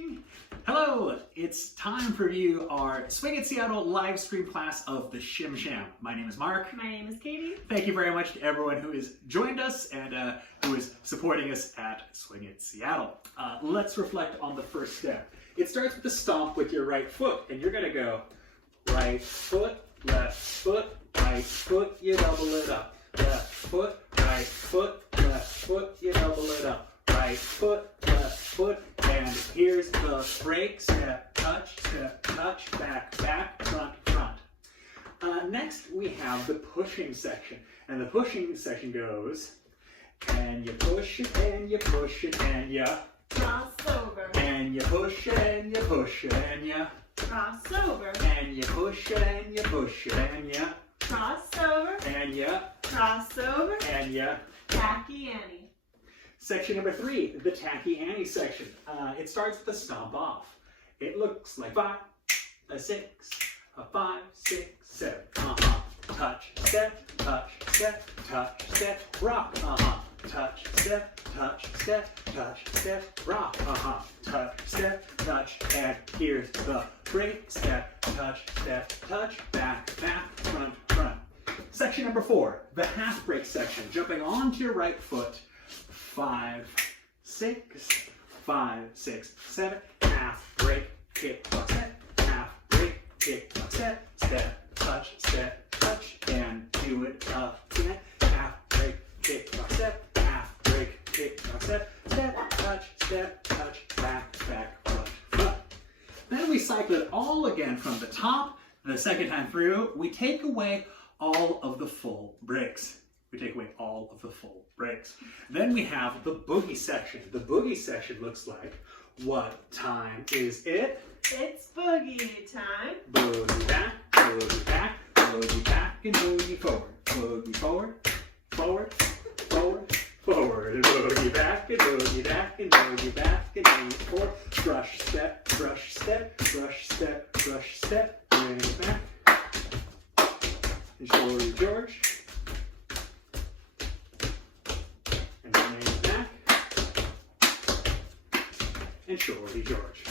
Ding! Hello, it's time to review our Swing at Seattle live stream class of the Shim Sham. My name is Mark. My name is Katie. Thank you very much to everyone who has joined us and who is supporting us at Swing at Seattle. Let's reflect on the first step. It starts with the stomp with your right foot, and you're going to go right foot, left foot, right foot, you double it up. Left foot, right foot, left foot, you double it up. Right foot, left foot, and here's the break, step, touch, back, back, front, front. Next we have the pushing section, and the pushing section goes, and you push it, and you push it, and you cross over, and you push it, and you push it, and you cross over, and you push it, and you push it, and you cross over, and you cross over, and you tacky Annie. Section number 3, the Tacky Annie section. It starts with a stomp off. It looks like 5, a 6, a 5, 6, 7. Touch, step, touch, step, touch, step, rock. Touch, step, touch, step, touch, step, rock. Touch, step, touch, and here's the break, step, touch, back, back, front, front. Section number 4, the half break section. Jumping onto your right foot. 5, 6, 5, 6, 7, half break, kick, buck, step, half break, kick, buck, step, touch, and do it again. Half break, kick, buck, step, half break, kick, buck, step, touch, back, back, front, front. Then we cycle it all again from the top. The second time through, we take away all of the full breaks. We take away all of the full breaks. Then we have the boogie section. The boogie section looks like, what time is it? It's boogie time. Boogie back, boogie back, boogie back, and boogie forward. Boogie forward, forward, forward, forward. And boogie back, and boogie back, and boogie back, and boogie forward. Brush, step, brush, step, brush, step, brush, step. Bring it back. And shoulder George. And Shorty George.